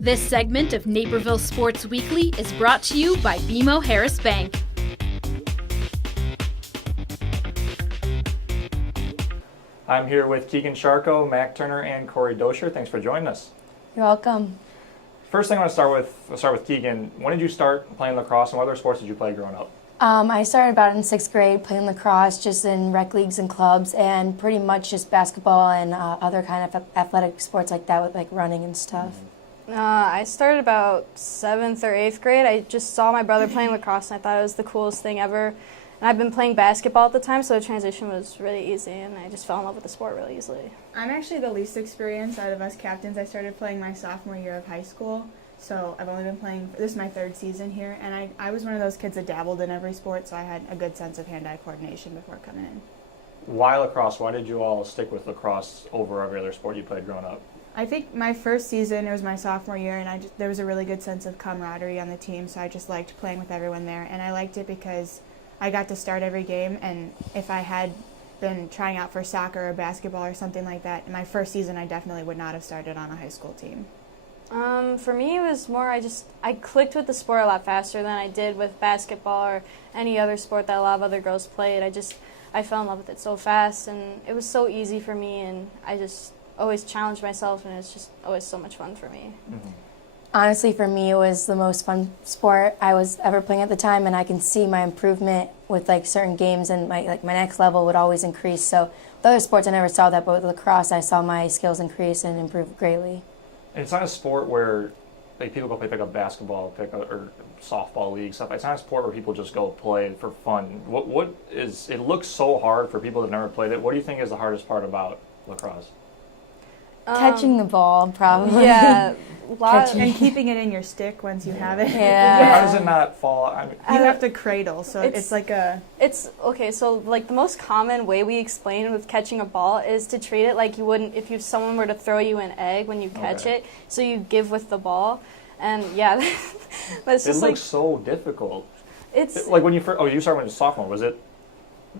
This segment of Naperville Sports Weekly is brought to you by BMO Harris Bank. I'm here with Keeganne Sharko, Mac Turner, and Cori Dosher. Thanks for joining us. You're welcome. First thing I want to start with Keeganne. When did you start playing lacrosse, and what other sports did you play growing up? I started about in 6th grade playing lacrosse, just in rec leagues and clubs, and pretty much just basketball and other kind of athletic sports like that, with like running and stuff. I started about 7th or 8th grade. I just saw my brother playing lacrosse, and I thought it was the coolest thing ever. And I've been playing basketball at the time, so the transition was really easy, and I just fell in love with the sport really easily. I'm actually the least experienced out of us captains. I started playing my sophomore year of high school, so I've only been playing, this is my 3rd season here, and I was one of those kids that dabbled in every sport, so I had a good sense of hand-eye coordination before coming in. Why lacrosse? Why did you all stick with lacrosse over every other sport you played growing up? I think my first season, it was my sophomore year, and there was a really good sense of camaraderie on the team, so I just liked playing with everyone there, and I liked it because I got to start every game, and if I had been trying out for soccer or basketball or something like that, in my first season I definitely would not have started on a high school team. For me, it was more I clicked with the sport a lot faster than I did with basketball or any other sport that a lot of other girls played. I fell in love with it so fast, and it was so easy for me, and I just always challenged myself, and it's just always so much fun for me. Mm-hmm. Honestly, for me, it was the most fun sport I was ever playing at the time, and I can see my improvement with like certain games, and my next level would always increase. So with other sports, I never saw that, but with lacrosse, I saw my skills increase and improve greatly. And it's not a sport where like people go pick up basketball, or softball league stuff. It's not a sport where people just go play for fun. It looks so hard for people that never played it. What do you think is the hardest part about lacrosse? Catching the ball, probably. Yeah, and keeping it in your stick once you have it. Yeah. How does it not fall? I mean, you have to cradle, so it's like a... It's, okay, so like the most common way we explain with catching a ball is to treat it like you wouldn't if someone were to throw you an egg when you catch it, so you give with the ball. And yeah, but it's just it looks so difficult. It's like when you first, you started when you were sophomore, was it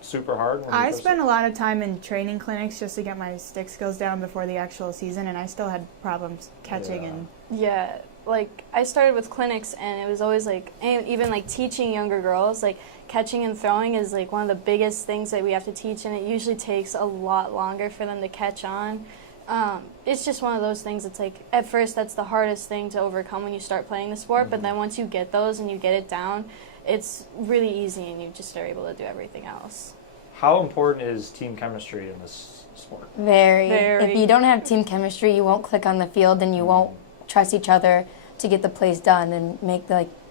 super hard? I spent a lot of time in training clinics just to get my stick skills down before the actual season, and I still had problems catching. Yeah, like I started with clinics, and it was always like, and even like teaching younger girls, like catching and throwing is like one of the biggest things that we have to teach, and it usually takes a lot longer for them to catch on. It's just one of those things. It's like at first that's the hardest thing to overcome when you start playing the sport, but then once you get those and you get it down, it's really easy, and you just are able to do everything else. How important is team chemistry in this sport? Very. If you don't have team chemistry, you won't click on the field, and you won't trust each other to get the plays done and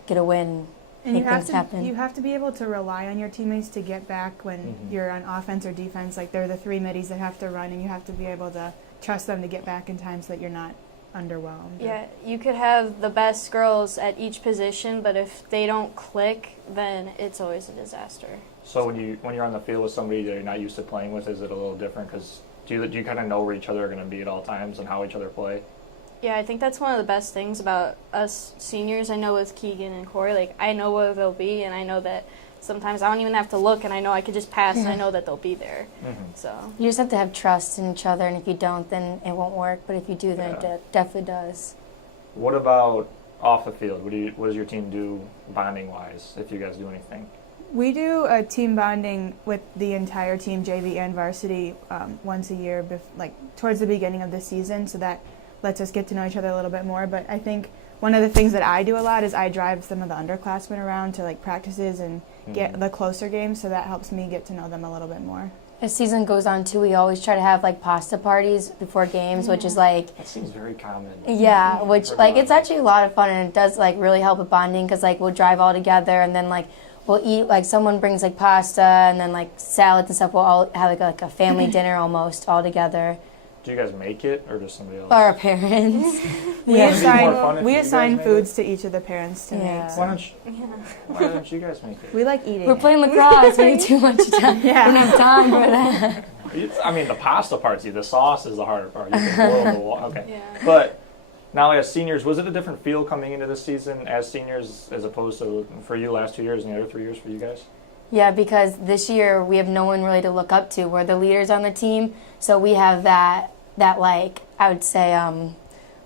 get a win. And make things happen. You have to be able to rely on your teammates to get back when you're on offense or defense. Like they're the 3 middies that have to run, and you have to be able to trust them to get back in time so that you're not underwhelmed. Yeah, you could have the best girls at each position, but if they don't click, then it's always a disaster. So when you're on the field with somebody that you're not used to playing with, is it a little different? Because do you kind of know where each other are going to be at all times and how each other play? Yeah, I think that's one of the best things about us seniors. I know with Keeganne and Cori, like I know where they'll be, and I know that sometimes I don't even have to look, and I know I could just pass, and I know that they'll be there. So you just have to have trust in each other, and if you don't, then it won't work. But if you do, then it definitely does. What about off the field? What does your team do bonding-wise, if you guys do anything? We do a team bonding with the entire team, JV and varsity, once a year, like towards the beginning of the season, so that lets us get to know each other a little bit more. But I think one of the things that I do a lot is I drive some of the underclassmen around to like practices and get the closer games, so that helps me get to know them a little bit more. As season goes on too, we always try to have like pasta parties before games, which is like that seems very common. Yeah, which like it's actually a lot of fun, and it does like really help with bonding, because like we'll drive all together, and then like we'll eat, like someone brings like pasta and then like salads and stuff. We'll all have like a family dinner almost all together. Do you guys make it, or does somebody else? Our parents. We assign foods to each of the parents to make. Why don't you guys make it? We like eating. We're playing lacrosse. We need too much time. We don't have time for that. I mean, the pasta part's easy. The sauce is the harder part. You can boil the water. Okay. Yeah. But now as seniors, was it a different feel coming into this season as seniors as opposed to for you last 2 years and the other 3 years for you guys? Yeah, because this year we have no one really to look up to. We're the leaders on the team, so we have that like, I would say,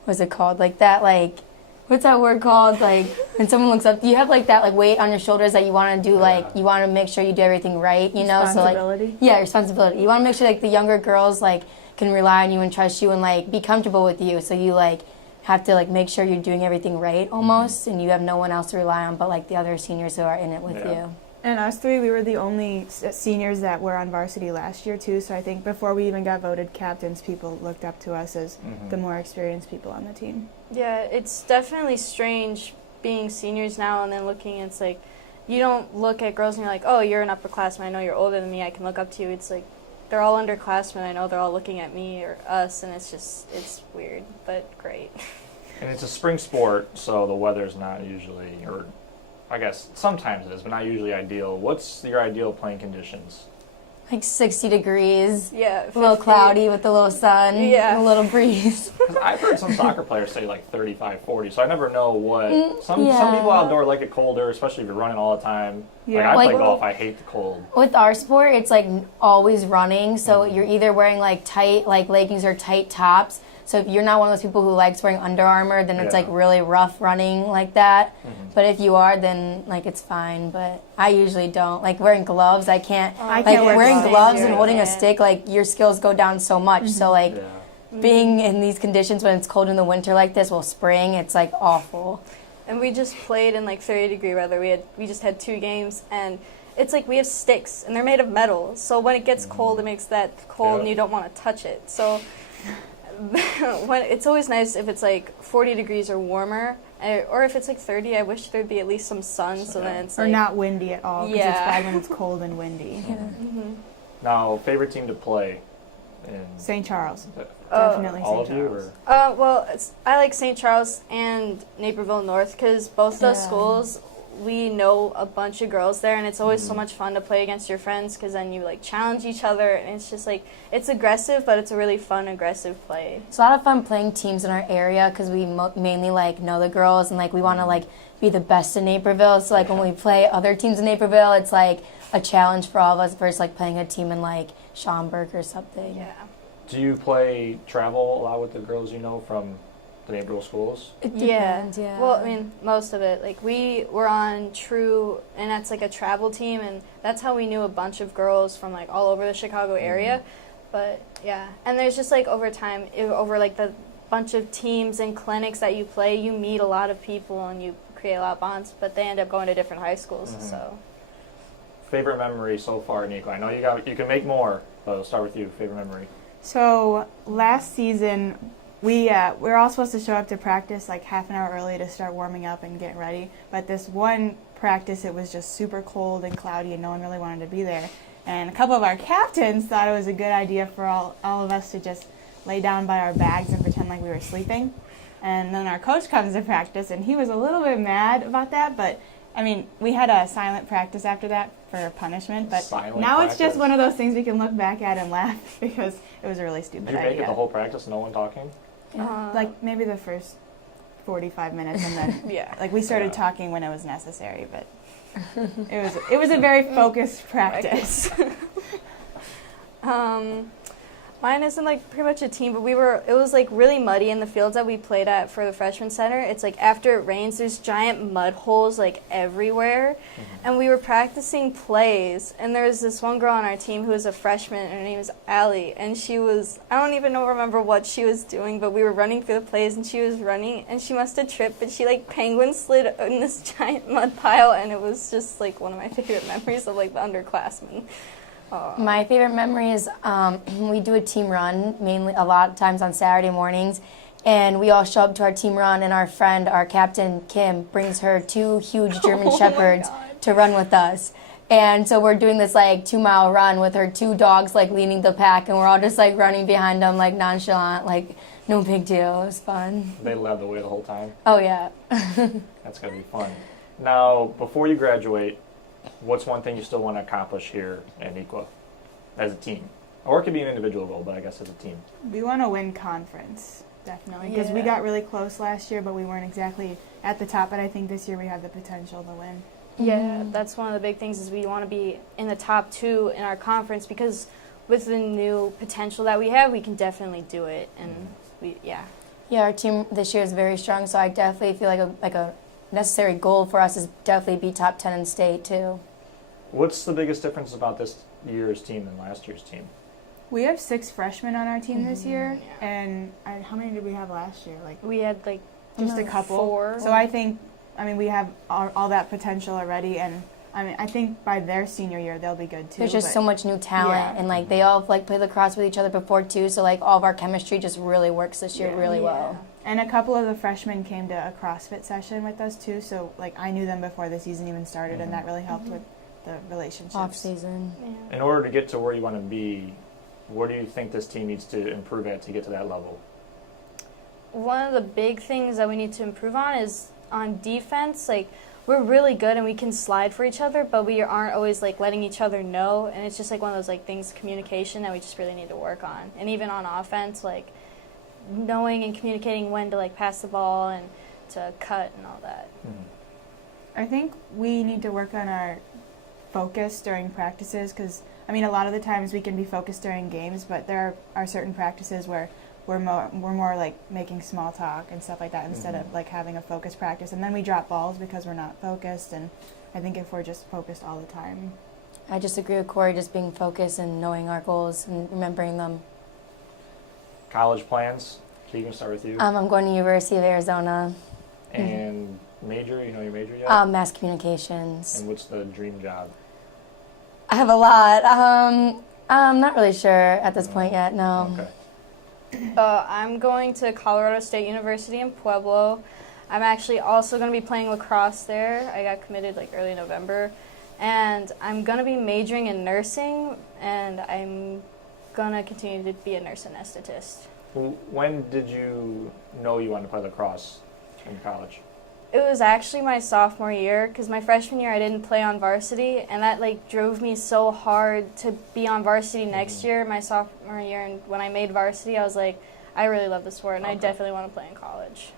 what's it called? Like that, like, what's that word called? Like when someone looks up, you have like that like weight on your shoulders that you want to do like you want to make sure you do everything right, you know. So like responsibility. You want to make sure like the younger girls like can rely on you and trust you and like be comfortable with you. So you like have to like make sure you're doing everything right almost, and you have no one else to rely on but like the other seniors who are in it with you. And us three, we were the only seniors that were on varsity last year too. So I think before we even got voted captains, people looked up to us as the more experienced people on the team. Yeah, it's definitely strange being seniors now and then looking. It's like you don't look at girls and you're like, oh, you're an upperclassman. I know you're older than me. I can look up to you. It's like they're all underclassmen. I know they're all looking at me or us, and it's weird, but great. And it's a spring sport, so the weather's not usually, or I guess sometimes it is, but not usually ideal. What's your ideal playing conditions? Like 60 degrees. Yeah. 50. A little cloudy with a little sun. Yeah. A little breeze. Because I've heard some soccer players say like 35, 40, so I never know what. Some people outdoor like it colder, especially if you're running all the time. Yeah. Like I play golf, I hate the cold. With our sport, it's like always running, so you're either wearing like tight like leggings or tight tops. So if you're not one of those people who likes wearing Under Armour, then it's like really rough running like that. But if you are, then like it's fine. But I usually don't. Like wearing gloves, I can't. Like wearing gloves and holding a stick, like your skills go down so much. So like being in these conditions when it's cold in the winter like this, spring, it's like awful. And we just played in like 30-degree weather. We just had 2 games, and it's like we have sticks, and they're made of metal. So when it gets cold, it makes that cold, and you don't want to touch it. So it's always nice if it's like 40 degrees or warmer, or if it's like 30. I wish there'd be at least some sun, so then it's or like, not windy at all. Because it's bad when it's cold and windy. Now, favorite team to play in St. Charles. Definitely all St. of you, Charles. or? Well, I like St. Charles and Naperville North because both those schools, we know a bunch of girls there, and it's always so much fun to play against your friends because then you like challenge each other, and it's just like it's aggressive, but it's a really fun aggressive play. It's a lot of fun playing teams in our area because we mainly like know the girls and like we want to like be the best in Naperville. So like when we play other teams in Naperville, it's like a challenge for all of us versus like playing a team in like Schaumburg or something. Yeah. Do you travel a lot with the girls you know from the Naperville schools? It depends, yeah. Well, I mean, most of it. Like, we were on True, and that's like a travel team, and that's how we knew a bunch of girls from like all over the Chicago area. But yeah, and there's just like over time, over like the bunch of teams and clinics that you play, you meet a lot of people and you create a lot of bonds, but they end up going to different high schools, so. Favorite memory so far, Nico? I know you can make more, but I'll start with you. Favorite memory. So last season, we were all supposed to show up to practice like half an hour early to start warming up and getting ready. But this one practice, it was just super cold and cloudy, and no one really wanted to be there. And a couple of our captains thought it was a good idea for all of us to just lay down by our bags and pretend like we were sleeping. And then our coach comes to practice, and he was a little bit mad about that, but I mean, we had a silent practice after that for punishment, but now it's just one of those things we can look back at and laugh because it was a really stupid idea. Did you make it the whole practice, no one talking? Like maybe the first 45 minutes, and then like we started talking when it was necessary, but it was a very focused practice. Mine isn't like pretty much a team, but it was like really muddy in the fields that we played at for the freshman center. It's like after it rains, there's giant mud holes like everywhere. And we were practicing plays, and there was this one girl on our team who was a freshman, and her name was Allie, and I don't even remember what she was doing, but we were running through the plays, and she was running, and she must have tripped, but she like penguin slid in this giant mud pile, and it was just like one of my favorite memories of like the underclassmen. My favorite memory is we do a team run, mainly a lot of times on Saturday mornings, and we all show up to our team run, and our friend, our captain, Kim, brings her 2 huge German Shepherds to run with us. And so we're doing this like 2-mile run with her 2 dogs like leading the pack, and we're all just like running behind them like nonchalant, like no big deal. It was fun. They led the way the whole time? Oh, yeah. That's going to be fun. Now, before you graduate, what's one thing you still want to accomplish here at Neuqua as a team? Or it could be an individual goal, but I guess as a team. We want to win conference, definitely, because we got really close last year, but we weren't exactly at the top, but I think this year we have the potential to win. Yeah, that's one of the big things is we want to be in the top 2 in our conference because with the new potential that we have, we can definitely do it. And Yeah, our team this year is very strong, so I definitely feel like a necessary goal for us is definitely be top 10 in state too. What's the biggest difference about this year's team than last year's team? We have 6 freshmen on our team this year, Yeah. and how many did we have last year? Like We had like just a couple. 4. So I think, we have all that potential already, and I think by their senior year they'll be good too. There's just but- so much new talent, Yeah. and like they all like played lacrosse with each other before too, so like all of our chemistry just really works this year really well. And a couple of the freshmen came to a CrossFit session with us too, so like I knew them before the season even started, and that really helped with the relationships. Off season. Yeah. In order to get to where you want to be, what do you think this team needs to improve at to get to that level? One of the big things that we need to improve on is on defense. Like, we're really good and we can slide for each other, but we aren't always like letting each other know, and it's just like one of those like things, communication, that we just really need to work on. And even on offense, like knowing and communicating when to like pass the ball and to cut and all that. I think we need to work on our focus during practices, because a lot of the times we can be focused during games, but there are certain practices where we're more like making small talk and stuff like that instead of like having a focused practice, and then we drop balls because we're not focused. And I think if we're just focused all the time. I just agree with Cori, just being focused and knowing our goals and remembering them. College plans? Keegan, start with you. I'm going to University of Arizona. And major, you know your major yet? Mass communications. And what's the dream job? I have a lot. I'm not really sure at this point yet, no. Okay. I'm going to Colorado State University in Pueblo. I'm actually also going to be playing lacrosse there. I got committed like early November. And I'm going to be majoring in nursing, and I'm going to continue to be a nurse anesthetist. When did you know you wanted to play lacrosse in college? It was actually my sophomore year, because my freshman year I didn't play on varsity, and that like drove me so hard to be on varsity next year, my sophomore year. And when I made varsity, I was like, I really love the sport, and I definitely want to play in college.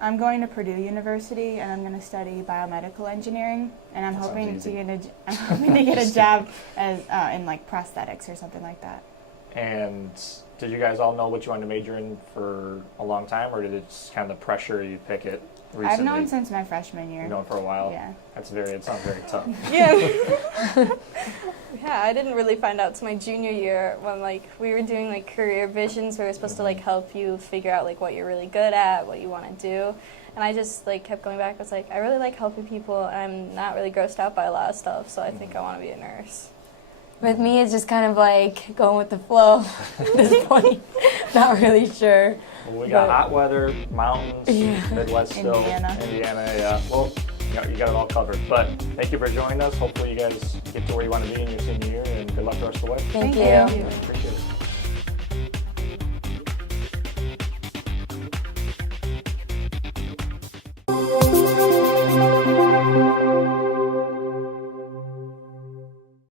I'm going to Purdue University, and I'm going to study biomedical engineering, and I'm hoping to get a job as in like prosthetics or something like that. And did you guys all know what you wanted to major in for a long time, or did it just kind of the pressure you pick it recently? I've known since my freshman year. You've known for a while? Yeah. It sounds very tough. Yeah. Yeah, I didn't really find out till my junior year when like we were doing like career visions where it was supposed to like help you figure out like what you're really good at, what you want to do. And I just like kept going back. I was like, I really like helping people, and I'm not really grossed out by a lot of stuff, so I think I want to be a nurse. With me, it's just kind of like going with the flow at this point. Not really sure. Well, we got hot weather, mountains, Midwest still, Indiana, yeah. Well, you got it all covered. But thank you for joining us. Hopefully you guys get to where you want to be in your senior year, and good luck the rest of the way. Thank you. you. Appreciate it.